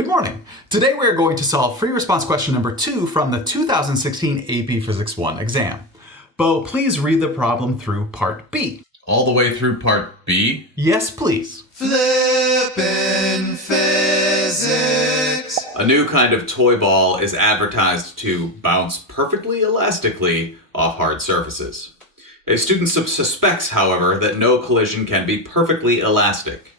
Good morning. Today we are going to solve free response question number 2 from the 2016 AP Physics 1 exam. Bo, please read the problem through part B. All the way through part B? Yes, please. Flippin' Physics. A new kind of toy ball is advertised to bounce perfectly elastically off hard surfaces. A student suspects, however, that no collision can be perfectly elastic.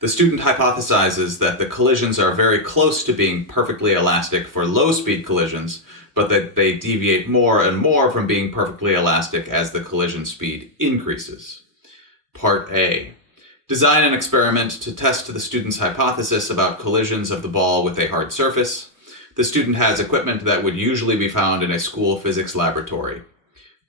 The student hypothesizes that the collisions are very close to being perfectly elastic for low-speed collisions, but that they deviate more and more from being perfectly elastic as the collision speed increases. Part A. Design an experiment to test the student's hypothesis about collisions of the ball with a hard surface. The student has equipment that would usually be found in a school physics laboratory.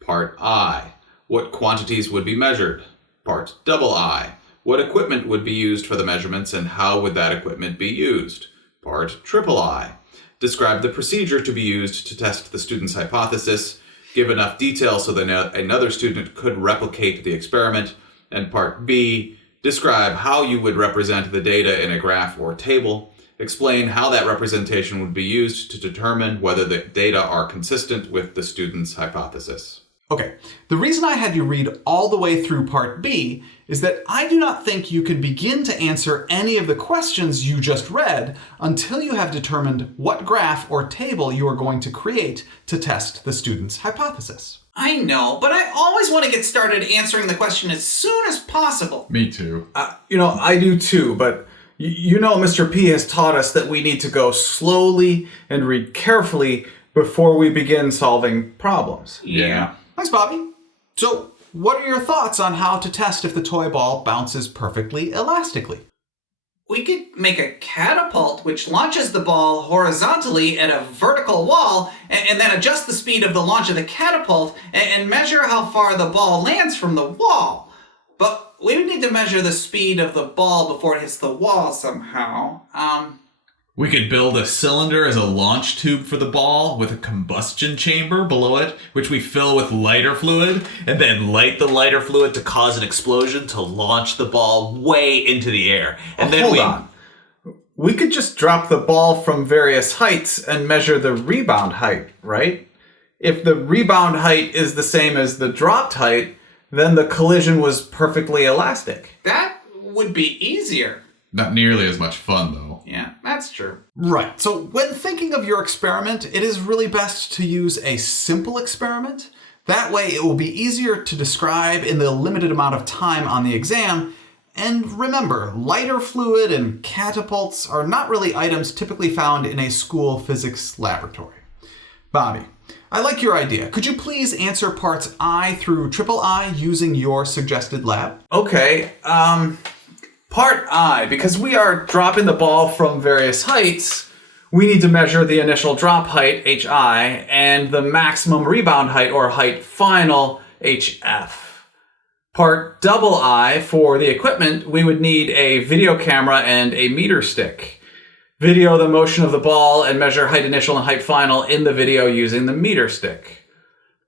Part I. What quantities would be measured? Part I. What equipment would be used for the measurements and how would that equipment be used? Part I. Describe the procedure to be used to test the student's hypothesis. Give enough detail so that another student could replicate the experiment. And part B, describe how you would represent the data in a graph or table. Explain how that representation would be used to determine whether the data are consistent with the student's hypothesis. Okay, the reason I had you read all the way through part B is that I do not think you could begin to answer any of the questions you just read until you have determined what graph or table you are going to create to test the student's hypothesis. I know, but I always want to get started answering the question as soon as possible. Me too. I do too, but Mr. P has taught us that we need to go slowly and read carefully before we begin solving problems. Yeah. Thanks, Bobby. So, what are your thoughts on how to test if the toy ball bounces perfectly elastically? We could make a catapult which launches the ball horizontally at a vertical wall and then adjust the speed of the launch of the catapult and measure how far the ball lands from the wall. But we would need to measure the speed of the ball before it hits the wall somehow. We could build a cylinder as a launch tube for the ball with a combustion chamber below it, which we fill with lighter fluid, and then light the lighter fluid to cause an explosion to launch the ball way into the air. And then Hold on. We could just drop the ball from various heights and measure the rebound height, right? If the rebound height is the same as the dropped height, then the collision was perfectly elastic. That would be easier. Not nearly as much fun, though. Yeah, that's true. Right, so when thinking of your experiment, it is really best to use a simple experiment. That way it will be easier to describe in the limited amount of time on the exam. And remember, lighter fluid and catapults are not really items typically found in a school physics laboratory. Bobby, I like your idea. Could you please answer parts I through I using your suggested lab? Okay, Part I, because we are dropping the ball from various heights, we need to measure the initial drop height, HI, and the maximum rebound height, or height final, HF. Part I, for the equipment, we would need a video camera and a meter stick. Video the motion of the ball and measure height initial and height final in the video using the meter stick.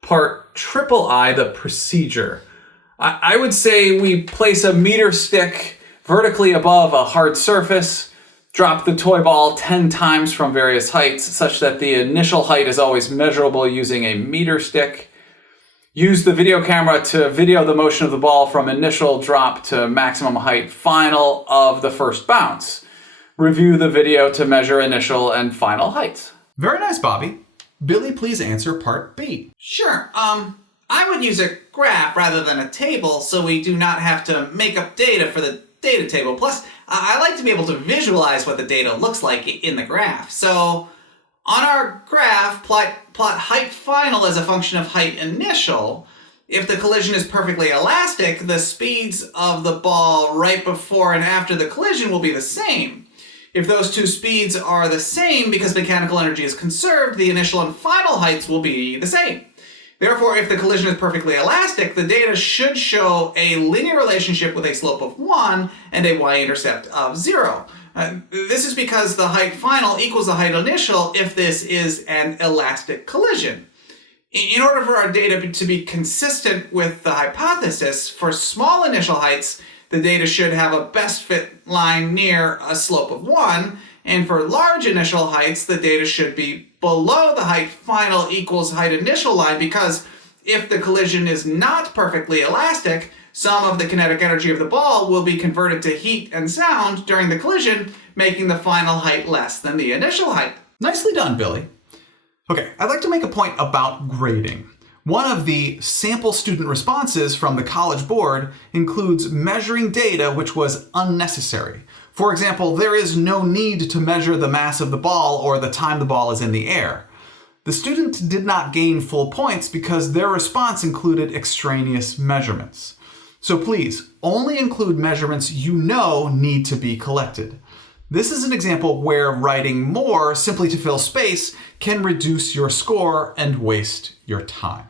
Part I, the procedure. I would say we place a meter stick vertically above a hard surface, drop the toy ball 10 times from various heights such that the initial height is always measurable using a meter stick. Use the video camera to video the motion of the ball from initial drop to maximum height final of the first bounce. Review the video to measure initial and final heights. Very nice, Bobby. Billy, please answer part B. Sure, I would use a graph rather than a table so we do not have to make up data for the data table. Plus, I like to be able to visualize what the data looks like in the graph. So, on our graph, plot height final as a function of height initial. If the collision is perfectly elastic, the speeds of the ball right before and after the collision will be the same. If those two speeds are the same because mechanical energy is conserved, the initial and final heights will be the same. Therefore, if the collision is perfectly elastic, the data should show a linear relationship with a slope of 1 and a y-intercept of 0. This is because the height final equals the height initial if this is an elastic collision. In order for our data to be consistent with the hypothesis, for small initial heights, the data should have a best fit line near a slope of 1, And for large initial heights, the data should be below the height final equals height initial line, because if the collision is not perfectly elastic, some of the kinetic energy of the ball will be converted to heat and sound during the collision, making the final height less than the initial height. Nicely done, Billy. Okay, I'd like to make a point about grading. One of the sample student responses from the College Board includes measuring data which was unnecessary. For example, there is no need to measure the mass of the ball or the time the ball is in the air. The student did not gain full points because their response included extraneous measurements. So please, only include measurements you know need to be collected. This is an example where writing more simply to fill space can reduce your score and waste your time.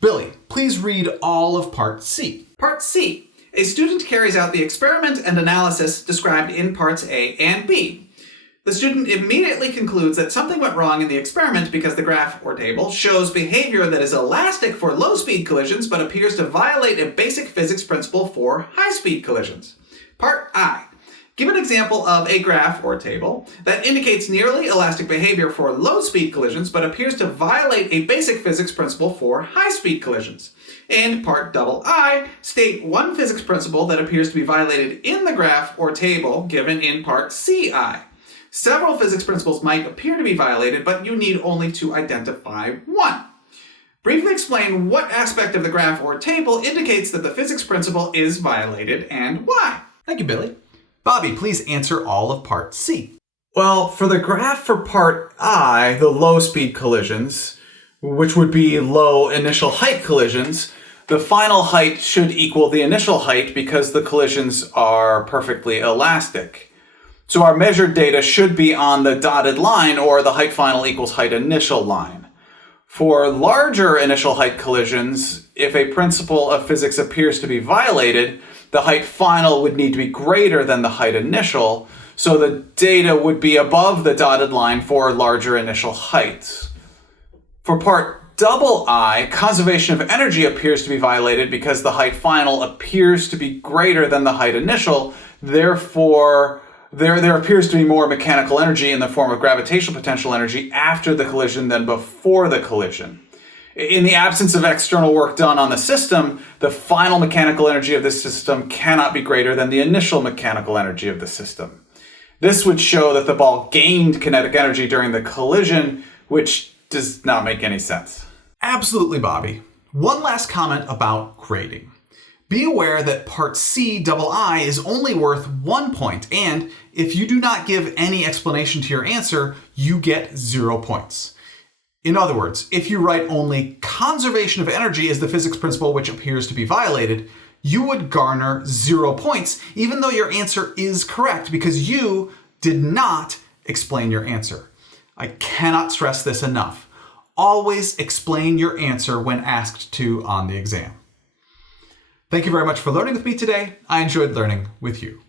Billy, please read all of Part C. Part C. A student carries out the experiment and analysis described in Parts A and B. The student immediately concludes that something went wrong in the experiment because the graph or table shows behavior that is elastic for low-speed collisions but appears to violate a basic physics principle for high-speed collisions. Part I. Give an example of a graph or table that indicates nearly elastic behavior for low-speed collisions but appears to violate a basic physics principle for high-speed collisions. And Part II, state one physics principle that appears to be violated in the graph or table given in Part CI. Several physics principles might appear to be violated, but you need only to identify one. Briefly explain what aspect of the graph or table indicates that the physics principle is violated and why. Thank you, Billy. Bobby, please answer all of Part C. Well, for the graph for Part I, the low-speed collisions, which would be low initial height collisions, the final height should equal the initial height because the collisions are perfectly elastic. So our measured data should be on the dotted line, or the height final equals height initial line. For larger initial height collisions, if a principle of physics appears to be violated, the height final would need to be greater than the height initial, so the data would be above the dotted line for larger initial heights. For Part II, conservation of energy appears to be violated because the height final appears to be greater than the height initial. Therefore, there appears to be more mechanical energy in the form of gravitational potential energy after the collision than before the collision. In the absence of external work done on the system, the final mechanical energy of the system cannot be greater than the initial mechanical energy of the system. This would show that the ball gained kinetic energy during the collision, which does not make any sense. Absolutely, Bobby. One last comment about grading. Be aware that Part CII is only worth 1 point, and if you do not give any explanation to your answer, you get 0 points. In other words, if you write only conservation of energy is the physics principle which appears to be violated, you would garner 0 points, even though your answer is correct, because you did not explain your answer. I cannot stress this enough. Always explain your answer when asked to on the exam. Thank you very much for learning with me today. I enjoyed learning with you.